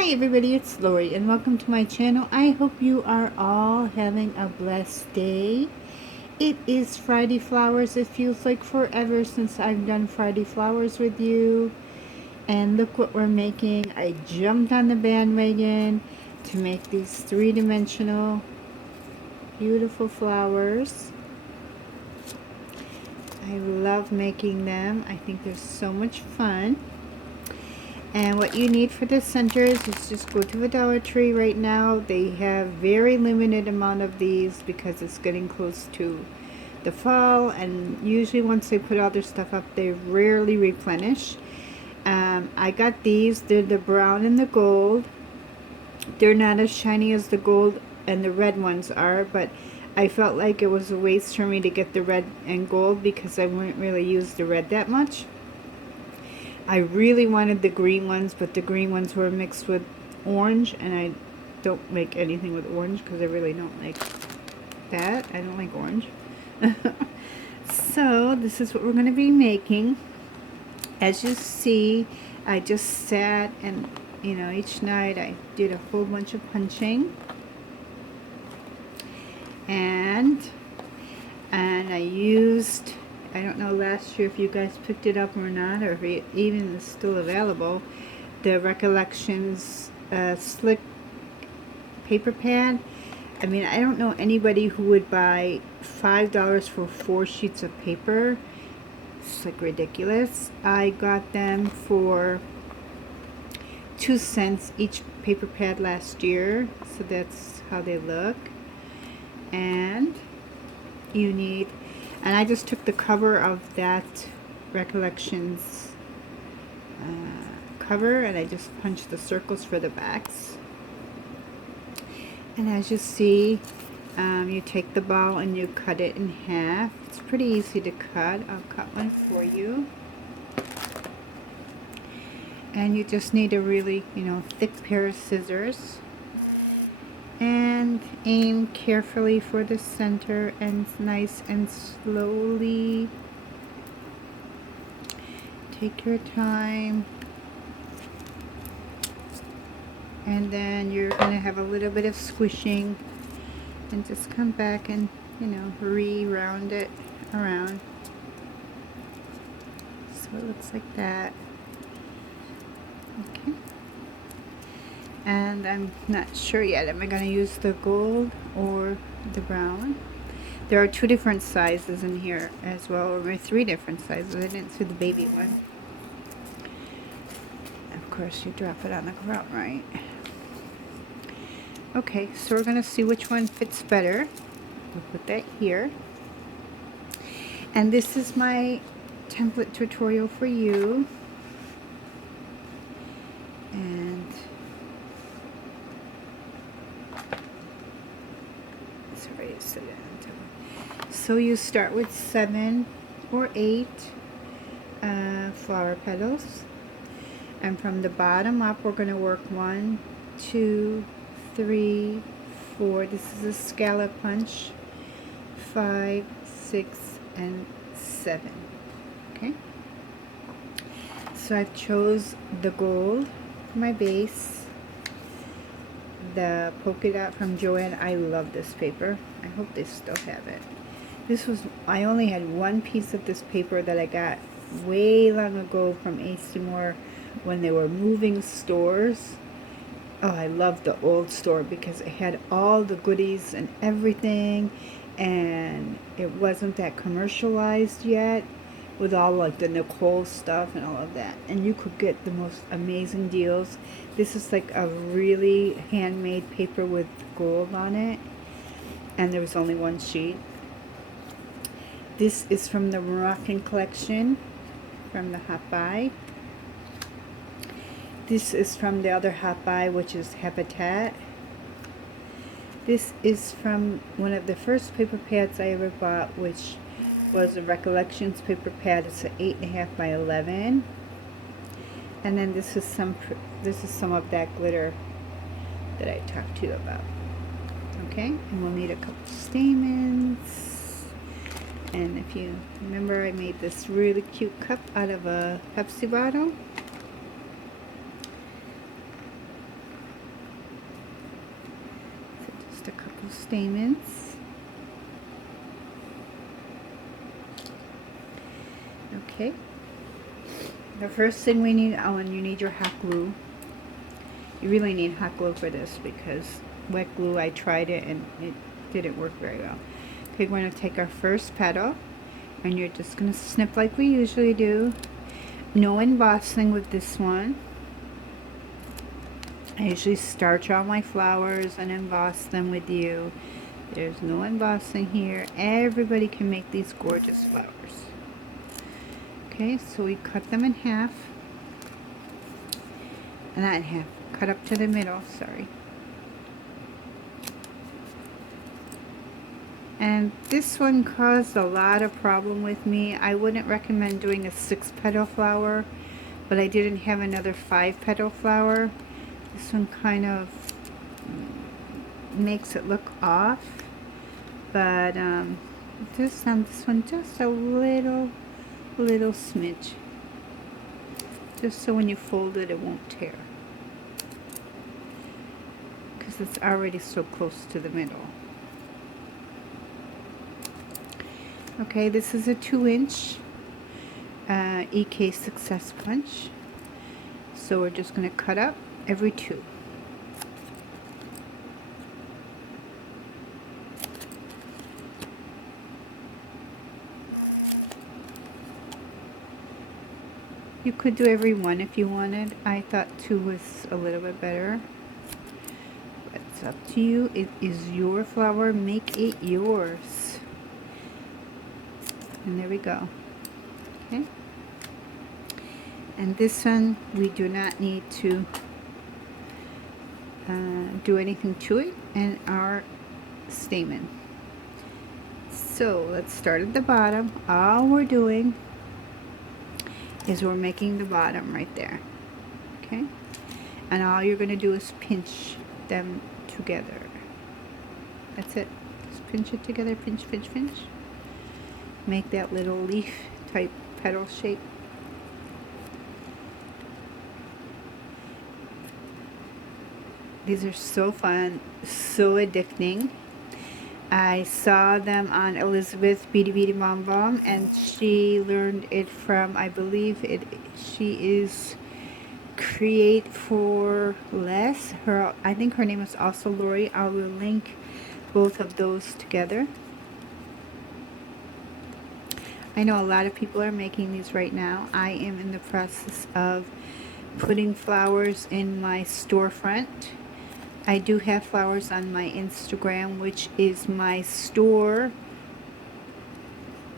Hi everybody, it's Lori and welcome to my channel. I hope you are all having a blessed day. It is Friday Flowers. It feels like forever since I've done Friday Flowers with you. And look what we're making. I jumped on the bandwagon to make these three-dimensional beautiful flowers. I love making them. I think they're so much fun. And what you need for the centers is just go to the Dollar Tree right now. They have very limited amount of these because it's getting close to the fall, and usually once they put all their stuff up, they rarely replenish. I got these. They're the brown and the gold. They're not as shiny as the gold and the red ones are, but I felt like it was a waste for me to get the red and gold because I wouldn't really use the red that much. I really wanted the green ones, but the green ones were mixed with orange, and I don't make anything with orange because I really don't like that. I don't like orange. So this is what we're going to be making. As you see, I just sat and, each night I did a whole bunch of punching. And I used, I don't know last year if you guys picked it up or not, or if it even is still available, the Recollections slick paper pad. I mean, I don't know anybody who would buy $5 for 4 sheets of paper. It's like ridiculous. I got them for 2 cents each paper pad last year, so that's how they look. And you need, and I just took the cover of that Recollections cover, and I just punched the circles for the backs. And as you see, you take the ball and you cut it in half. It's pretty easy to cut. I'll cut one for you. And you just need a really, thick pair of scissors. And aim carefully for the center and nice and slowly. Take your time. And then you're going to have a little bit of squishing. And just come back and, re-round it around. So it looks like that. Okay. And I'm not sure yet. Am I going to use the gold or the brown? There are 2 different sizes in here as well, or 3 different sizes. I didn't see the baby one. Of course, you drop it on the ground, right? Okay, so we're going to see which one fits better. We'll put that here. And this is my template tutorial for you. And sorry, so you start with 7 or 8 flower petals. And from the bottom up, we're going to work 1, 2, 3, 4. This is a scallop punch. 5, 6, and 7. Okay. So I've chose the gold for my base. The polka dot from Joanne. I love this paper. I hope they still have it. I only had 1 piece of this paper that I got way long ago from Ace Moore when they were moving stores. Oh, I loved the old store because it had all the goodies and everything, and it wasn't that commercialized yet with all like the Nicole stuff and all of that, and you could get the most amazing deals. This is like a really handmade paper with gold on it, and there was only 1 sheet. This is from the Moroccan collection from the Hot Buy. This is from the other Hot Buy, which is Habitat. This is from one of the first paper pads I ever bought, which was a Recollections paper pad. It's an 8.5 by 11. And then this is some of that glitter that I talked to you about. Okay, and we'll need a couple stamens. And if you remember, I made this really cute cup out of a Pepsi bottle. those stamens. Okay. The first thing we need, and you need your hot glue. You really need hot glue for this because wet glue, I tried it and it didn't work very well. Okay, we're going to take our first petal and you're just going to snip like we usually do. No embossing with this one. I usually starch all my flowers and emboss them with you. There's no embossing here. Everybody can make these gorgeous flowers. Okay, so we cut them in half. Not in half. Cut up to the middle, sorry. And this one caused a lot of problem with me. I wouldn't recommend doing a 6-petal flower, but I didn't have another 5-petal flower. This one kind of makes it look off, but just on this one, just a little smidge, just so when you fold it, it won't tear, because it's already so close to the middle. Okay, this is a 2-inch EK Success Punch, so we're just going to cut up every 2. You could do every 1 if you wanted. I thought 2 was a little bit better. But it's up to you. It is your flower. Make it yours. And there we go. Okay. And this one, we do not need to do anything to it, and our stamen. So let's start at the bottom. All we're doing is we're making the bottom right there. Okay, and all you're going to do is pinch them together. That's it. Just pinch it together. Pinch, pinch, pinch. Make that little leaf type petal shape. These are so fun, so addicting. I saw them on Elizabeth Beady Beady Bomb Bomb, and she learned it from, I believe she is Create for Less. I think her name is also Lori. I will link both of those together. I know a lot of people are making these right now. I am in the process of putting flowers in my storefront. I do have flowers on my Instagram, which is my store.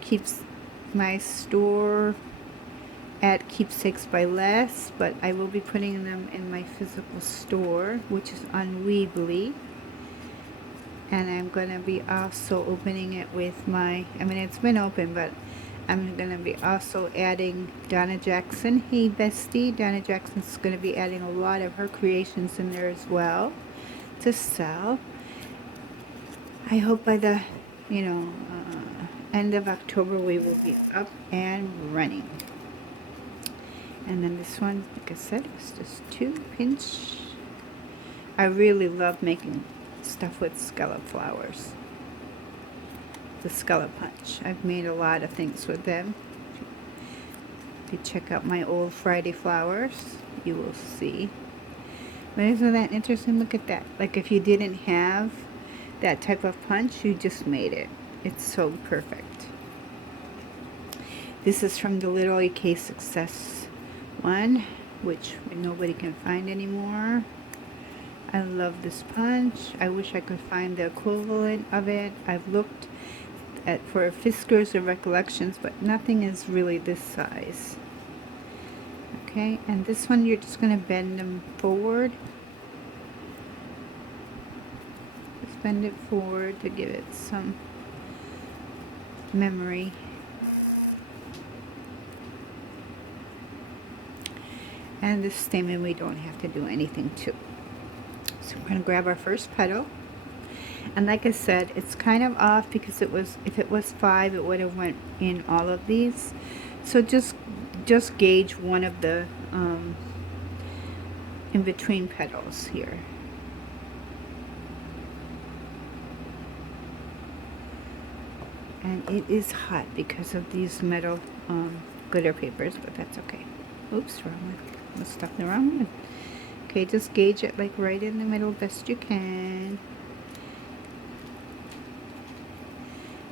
Keeps my store at Keepsakes by Les, but I will be putting them in my physical store, which is on Weebly. And I'm going to be also opening it with my, I mean, it's been open, but I'm going to be also adding Donna Jackson. Hey, bestie. Donna Jackson's going to be adding a lot of her creations in there as well to sell. I hope by the, end of October we will be up and running. And then this one, like I said, is just 2 pinch. I really love making stuff with scallop flowers. The scallop punch. I've made a lot of things with them. If you check out my old Friday flowers, you will see. But isn't that interesting? Look at that. Like if you didn't have that type of punch, you just made it. It's so perfect. This is from the Little EK Success one, which nobody can find anymore. I love this punch. I wish I could find the equivalent of it. I've looked for Fiskars or Recollections, but nothing is really this size. Okay, and this one you're just going to bend them forward. Just bend it forward to give it some memory. And this stamen we don't have to do anything to. So we're going to grab our first petal. And like I said, it's kind of off because if it was 5, it would have went in all of these. So just gauge one of the in between petals here. And it is hot because of these metal glitter papers, but that's okay. Oops, wrong one. I stuck the wrong one. Okay, just gauge it like right in the middle best you can.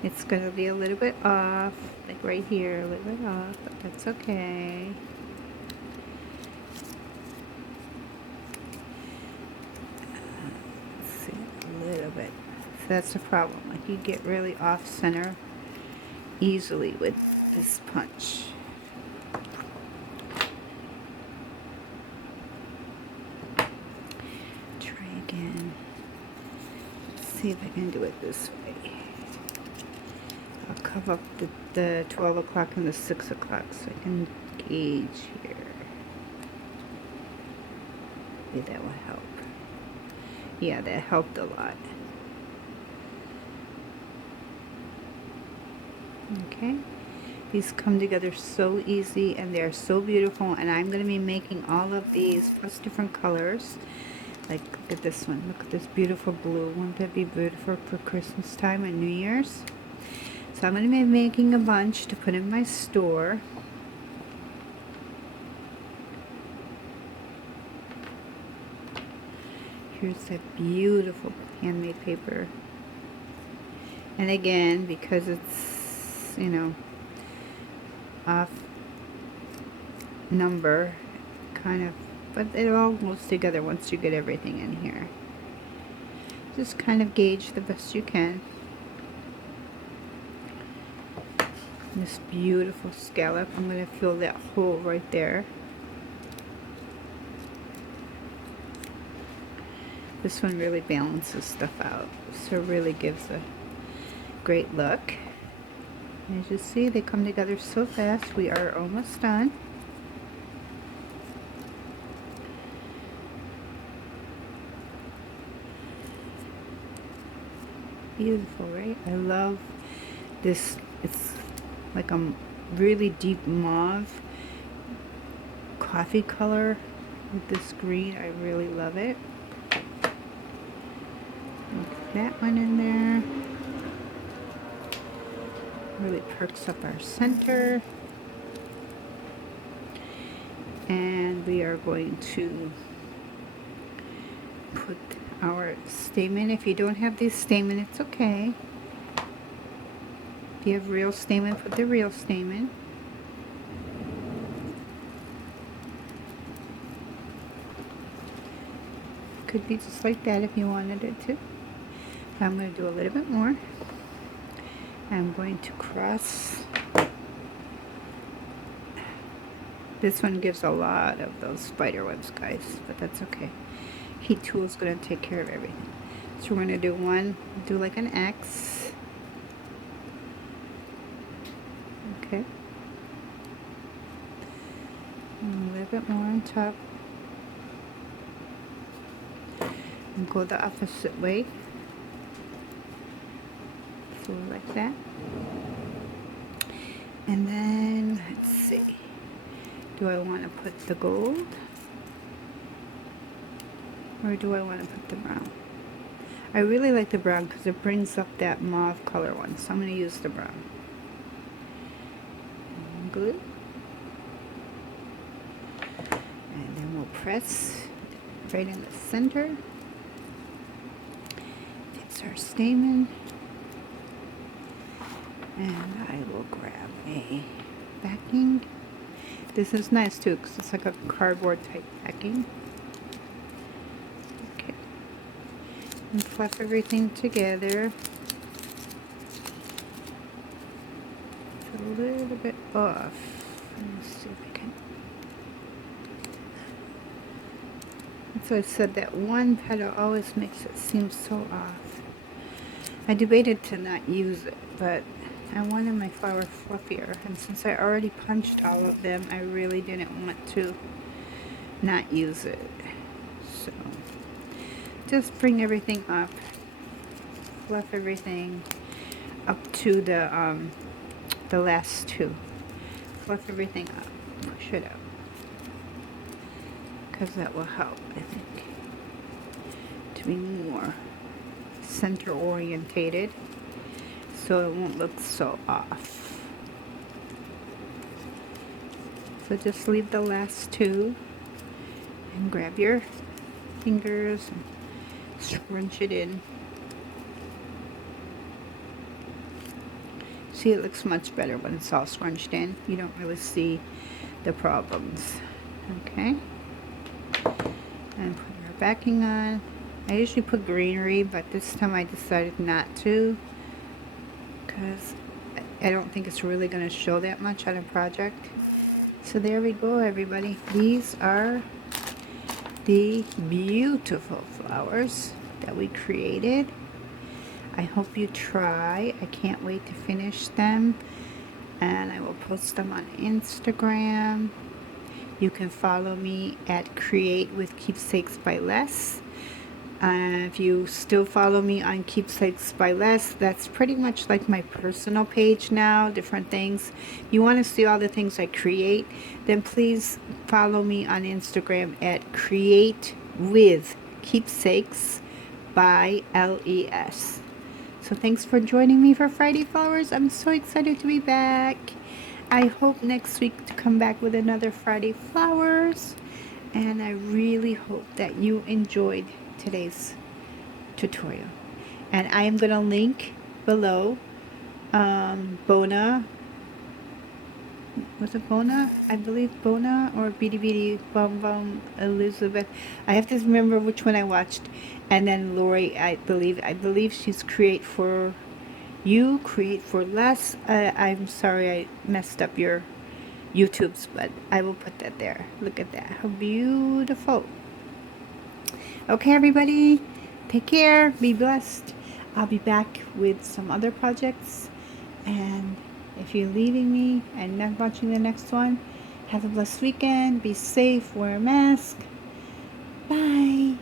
It's going to be a little bit off, like right here, a little bit off, but that's okay. Let's see, a little bit. So that's the problem. Like you get really off center easily with this punch. Try again. Let's see if I can do it this way. I'll cover up the 12 o'clock and the 6 o'clock so I can gauge here. Maybe that will help. Yeah, that helped a lot. Okay. These come together so easy and they're so beautiful, and I'm going to be making all of these plus different colors. Like, look at this one. Look at this beautiful blue. Won't that be beautiful for Christmas time and New Year's? So I'm going to be making a bunch to put in my store. Here's that beautiful handmade paper. And again, because it's, you know, off number, kind of, but it all goes together once you get everything in here. Just kind of gauge the best you can. This beautiful scallop, I'm going to fill that hole right there. This one really balances stuff out, so it really gives a great look. As you see, they come together so fast. We are almost done. Beautiful, right? I love this. It's like a really deep mauve coffee color with this green. I really love it. Put that one in there. Really perks up our center. And we are going to put our stamen. If you don't have this stamen, it's okay. If you have real stamen, put the real stamen. Could be just like that if you wanted it to. I'm going to do a little bit more. I'm going to cross. This one gives a lot of those spider webs, guys, but that's okay. Heat tool is going to take care of everything. So we're going to do one, do like an X. Okay. And a little bit more on top. And go the opposite way. So like that. And then, let's see. Do I want to put the gold? Or do I want to put the brown? I really like the brown because it brings up that mauve color one. So I'm going to use the brown. And glue. And then we'll press right in the center. Fix our stamen. And I will grab a backing. This is nice too because it's like a cardboard type backing. Okay. And fluff everything together. It's a little bit off. Let me see if I can. So I said that one petal always makes it seem so off. I debated to not use it, but I wanted my flower fluffier, and since I already punched all of them, I really didn't want to not use it. So just bring everything up, fluff everything up to the last two. Fluff everything up, push it up, because that will help, I think, to be more center orientated. so it won't look so off. So just leave the last two and grab your fingers and scrunch it in. See, it looks much better when it's all scrunched in. You don't really see the problems. Okay, and put your backing on. I usually put greenery, but this time I decided not to because I don't think it's really going to show that much on a project. So there we go, everybody. These are the beautiful flowers that we created. I hope you try. I can't wait to finish them, and I will post them on Instagram. You can follow me at Create with Keepsakes by Les. If you still follow me on Keepsakes by Les, that's pretty much like my personal page now, different things. If you want to see all the things I create, then please follow me on Instagram at Create with Keepsakes by LES. So thanks for joining me for Friday Flowers. I'm so excited to be back. I hope next week to come back with another Friday Flowers. And I really hope that you enjoyed today's tutorial. And I am going to link below Bona. Was it Bona? I believe Bona or Beady Beady Bum Bum Elizabeth. I have to remember which one I watched. And then Lori, I believe she's Create for You, Create for Less. I'm sorry I messed up your YouTubes, but I will put that there. Look at that. How beautiful. Okay, everybody. Take care. Be blessed. I'll be back with some other projects. And if you're leaving me and not watching the next one, have a blessed weekend. Be safe. Wear a mask. Bye.